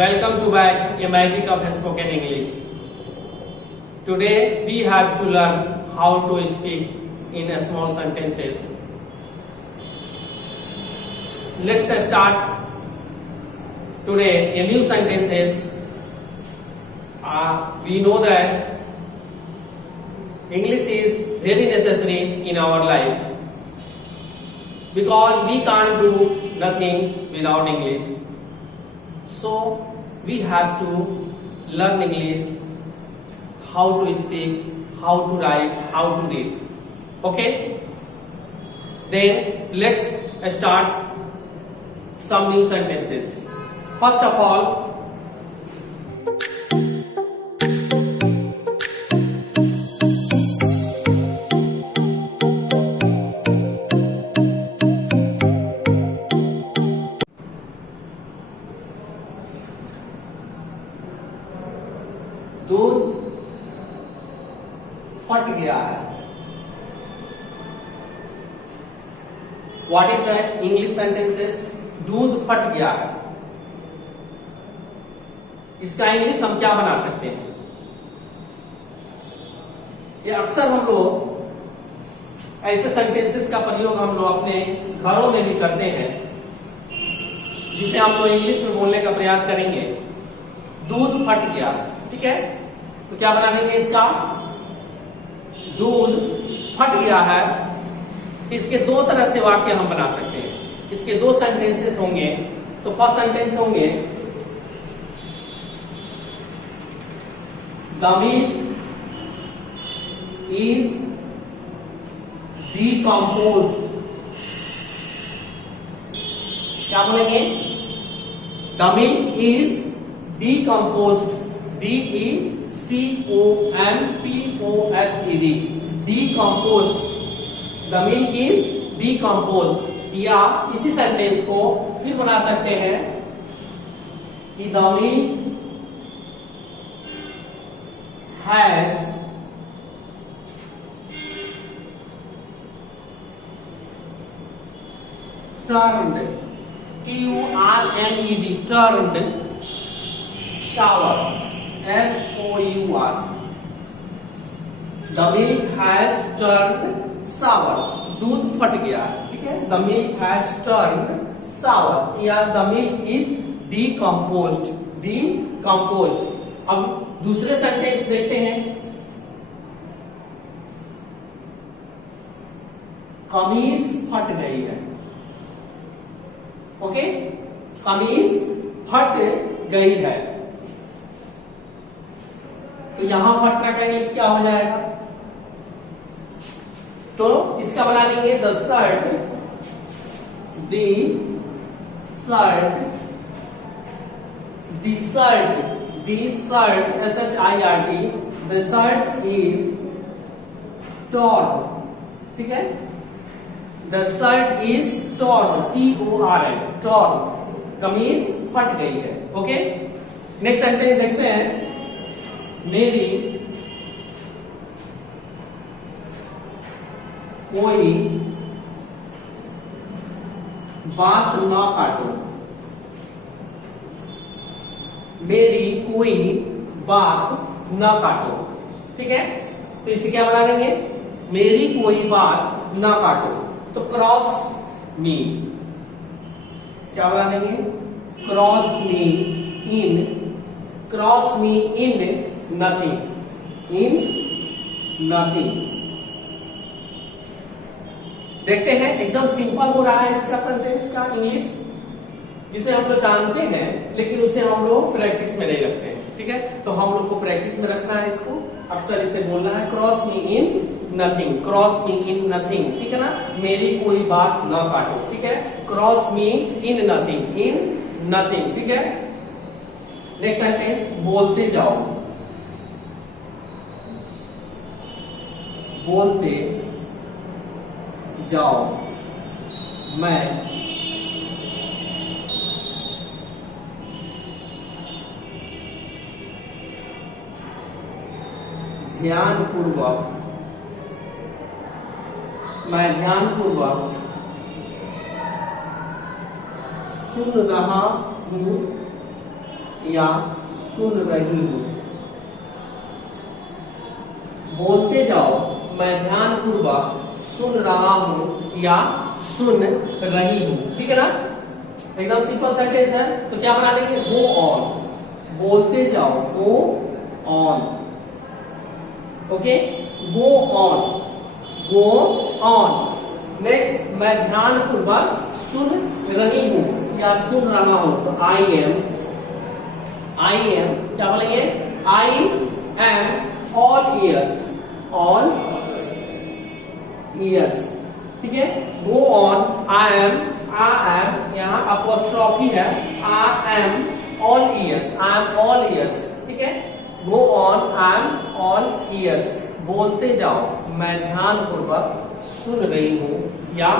Welcome to back a magic of spoken English. Today we have to learn how to speak in a small sentences. Let's start today a new sentences. We know that English is very necessary in our life because we can't do nothing without English. So we have to learn English, how to speak, how to write, how to read. Okay? Then let's start some new sentences. First of all, दूध फट गया है. What is the English sentences? दूध फट गया है. इसका English हम क्या बना सकते हैं? ये अक्सर हम लोग ऐसे सेंटेंसेस का प्रयोग हम लोग अपने घरों में भी करते हैं, जिसे हम लोग इंग्लिश में बोलने का प्रयास करेंगे. दूध फट गया. ठीक है, तो क्या बना देंगे इसका? दूध फट गया है. इसके दो तरह से वाक्य हम बना सकते हैं. इसके दो सेंटेंसेस होंगे. तो फर्स्ट सेंटेंस होंगे द मिल्क इज डिकम्पोज्ड. क्या बोलेंगे? The milk is decomposed. D-E-C-O-M-P-O-S-E-D. Decomposed. The milk is decomposed. या इसी सेंटेंस को फिर बना सकते हैं कि the milk has turned, T-U-R-N-E-D, turned sour. S-O-U-R. The milk has turned sour. दूध फट गया. ठीक है, the milk has turned sour. या the milk is decomposed. Decomposed. अब दूसरे सेंटेंस देखते हैं. कमीज फट गई है. ओके, कमीज फट गई है. तो यहां फटना का इंग्लिश क्या हो जाएगा? तो इसका बना लेंगे the shirt S-H-I-R-T. The shirt is torn. ठीक है, the shirt is torn, T-O-R-N, torn. कमीज फट गई है. ओके, नेक्स्ट सेंटेंस देखते हैं. मेरी कोई बात ना काटो. मेरी कोई बात ना काटो. ठीक है, तो इसे क्या बना देंगे? मेरी कोई बात ना काटो. तो क्रॉस मी क्या बना देंगे? Cross me in nothing. In nothing. देखते हैं, एकदम सिंपल हो रहा है इसका सेंटेंस का इंग्लिश, जिसे हम लोग जानते हैं, लेकिन उसे हम लोग प्रैक्टिस में नहीं रखते हैं. ठीक है, तो हम लोग को प्रैक्टिस में रखना है इसको. अक्सर इसे बोलना है cross me in nothing. Cross me in nothing. ठीक है ना, मेरी कोई बात ना काटो. ठीक है, क्रॉस मी इन नथिंग. ठीक है. नेक्स्ट सेंटेंस, बोलते जाओ. बोलते जाओ. मैं ध्यानपूर्वक सुन रहा हूं या सुन रही हूं। बोलते जाओ, मैं ध्यानपूर्वक सुन रहा हूं या सुन रही हूं। ठीक है ना, एकदम सिंपल सेंटेंस है। तो क्या बना देंगे, गो ऑन, बोलते जाओ, go on. Okay, go on, go on. Next, मैं ध्यानपूर्वक सुन रही हूं या सुन रहा हूं, तो आई एम क्या बोलेंगे, I am all years, all years. ठीक है, गो ऑन, आई एम यहाँ अपोस्ट्रोफी है, I am all years, I am all years. ठीक है, go on, I am all years. बोलते जाओ, मैं ध्यानपूर्वक सुन रही हूं या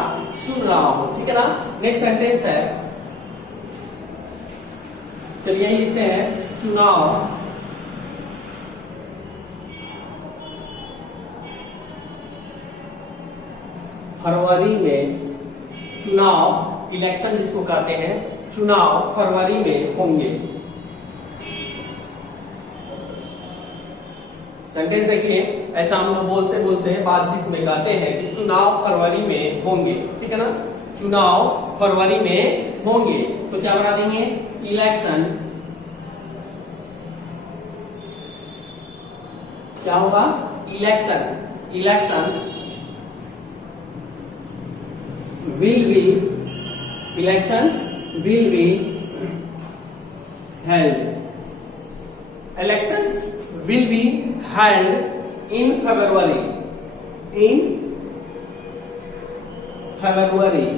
सुन रहा हूं। ठीक है ना, नेक्स्ट सेंटेंस है, चलिए यही लिखते हैं, चुनाव फरवरी में, चुनाव इलेक्शन जिसको कहते हैं, चुनाव फरवरी में होंगे। सेंटेंस देखिए, ऐसा हम लोग बोलते बोलते बातचीत में गाते हैं कि चुनाव फरवरी में होंगे। ठीक है ना, चुनाव फरवरी में होंगे। तो क्या बना देंगे, इलेक्शन, क्या होगा, election, elections will be, elections will be held, elections will be held in February, in February.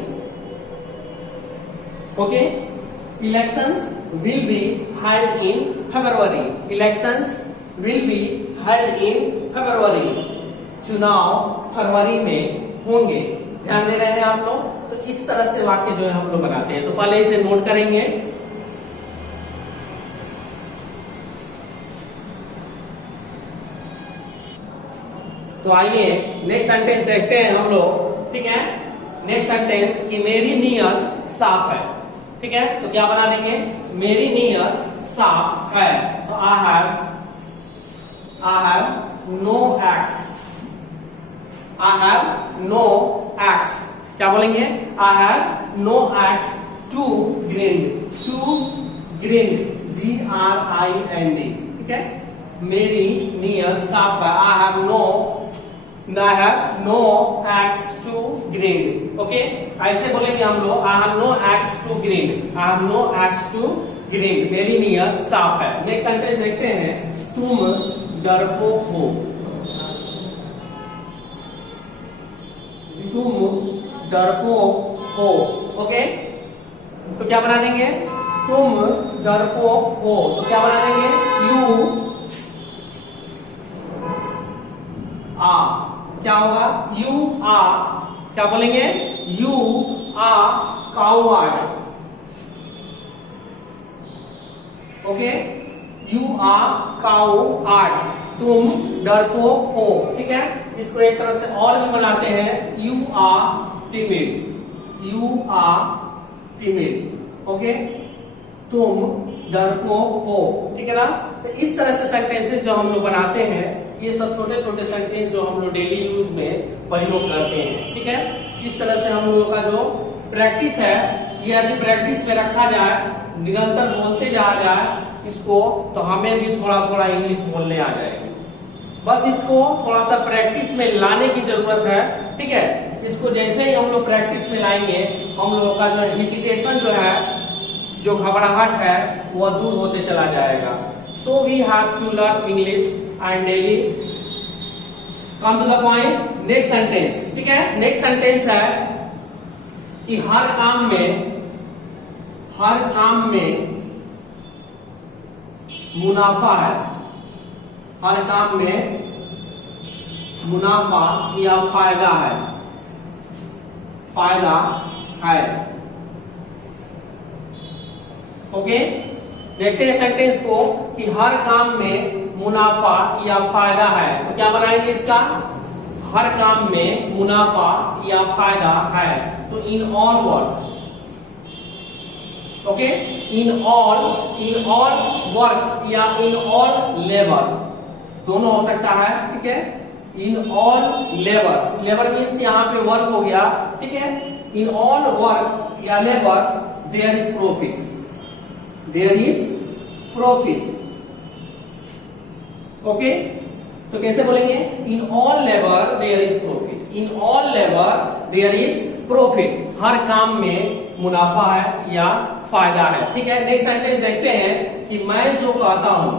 Okay, elections will be held in February, elections will be held in February. चुनाव फरवरी में होंगे। ध्यान दे रहे हैं आप लोग, तो इस तरह से वाक्य जो है हम लोग बनाते हैं। तो पहले इसे नोट करेंगे। तो आइए नेक्स्ट सेंटेंस देखते हैं हम लोग। ठीक है, नेक्स्ट सेंटेंस कि मेरी नीयत साफ है। ठीक है, तो क्या बना देंगे, मेरी नीयत साफ है। तो I have no acts, I have no acts, क्या बोलेंगे, I have no acts to grind, GRIND। ठीक है, मेरी नीयत साफ है, I have no acts to grind। Okay, ऐसे बोलेंगे हम लोग, I have no acts to grind, I have no acts to grind, मेरी नीयत साफ है। नेक्स्ट सेंटेंस देखते हैं, तुम डरपोक हो, तुम डरपोक हो। ओके, तो क्या बना देंगे, तुम डरपोक हो। तो क्या बना देंगे, यू आ, क्या होगा, यू आ, क्या बोलेंगे, यू आ काउवार्ड। ओके, यू आ काउवार्ड, तुम डरपोक हो। ठीक है, इसको एक तरह से और भी बनाते हैं, you are timid, you are timid. Okay, तुम डरपोक हो। ठीक है ना, तो इस तरह से सेंटेंसेस जो हम लोग बनाते हैं, ये सब छोटे छोटे सेंटेंस जो हम लोग डेली यूज में प्रयोग करते हैं। ठीक है, इस तरह से हम लोगों का जो प्रैक्टिस है, ये यदि प्रैक्टिस में रखा जाए, निरंतर बोलते जाया जाए इसको, तो हमें भी थोड़ा थोड़ा इंग्लिश बोलने आ जाएगी। बस इसको थोड़ा सा प्रैक्टिस में लाने की जरूरत है। ठीक है, इसको जैसे ही हम लोग प्रैक्टिस में लाएंगे, हम लोगों का जो हेजिटेशन जो है, जो घबराहट है, वो दूर होते चला जाएगा। So we have to learn English and daily come to the point. Next sentence, ठीक है, नेक्स्ट सेंटेंस है कि हर काम में मुनाफा है, हर काम में मुनाफा या फायदा है, फायदा है। ओके, देखते हैं सेंटेंस को कि हर काम में मुनाफा या फायदा है। तो क्या बनाएंगे इसका, हर काम में मुनाफा या फायदा है। तो in all word, okay, in all work या इन ऑल लेबर, दोनों हो सकता है, ठीक है। In all labour, labour means यहाँ पे वर्क हो गया, ठीक है। इन ऑल वर्क या labour there is profit, there is profit, okay. तो कैसे बोलेंगे? In all labour there is profit, in all labour there is profit, हर काम में मुनाफा है या फायदा है, ठीक है। नेक्स्ट सेंटेंस देखते हैं कि मैं जो कहता हूं,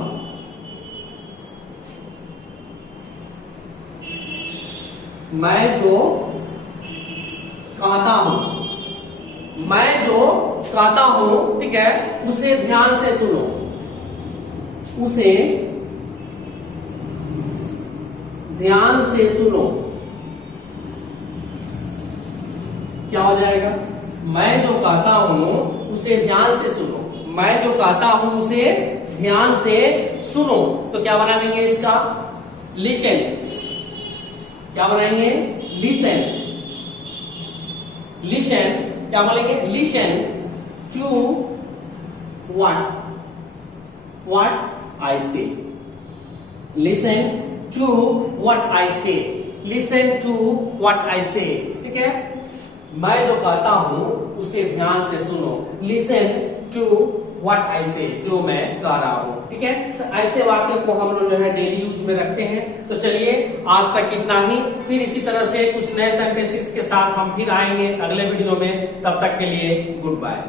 मैं जो कहता हूं, मैं जो कहता हूं, ठीक है, उसे ध्यान से सुनो, उसे ध्यान से सुनो। क्या हो जाएगा? मैं जो कहता हूं उसे ध्यान से सुनो, मैं जो कहता हूं उसे ध्यान से सुनो। तो क्या बना देंगे इसका? लिसन। क्या बनाएंगे? लिसन। लिसन क्या बोलेंगे? लिसन टू व्हाट आई से, लिसन टू व्हाट आई से, लिसन टू व्हाट आई से, ठीक है। मैं जो कहता हूं उसे ध्यान से सुनो, लिसन टू व्हाट आई से, जो मैं कह रहा हूं, ठीक है। तो ऐसे वाक्य को हम लोग जो है डेली यूज में रखते हैं। तो चलिए आज तक इतना ही, फिर इसी तरह से कुछ नए सेंटेंसेस के साथ हम फिर आएंगे अगले वीडियो में। तब तक के लिए गुड बाय।